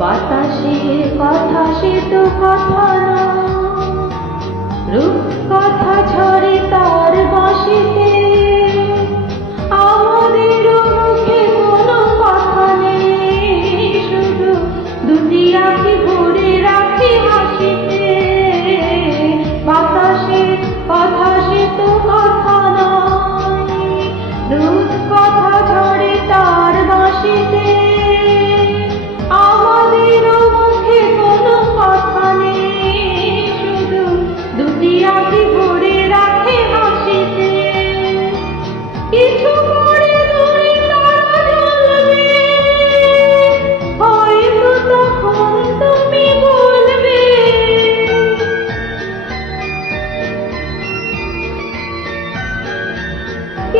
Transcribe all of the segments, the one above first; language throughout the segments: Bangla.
বাতাসে কথা সে তো কথা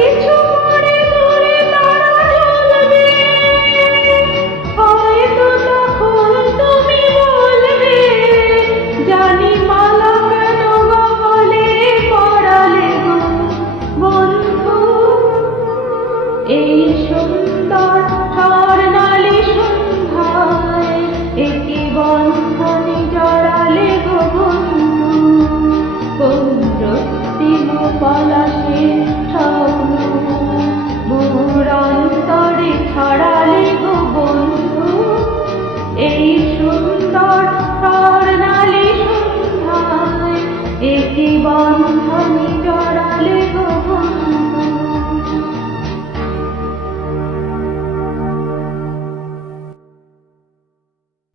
কিছু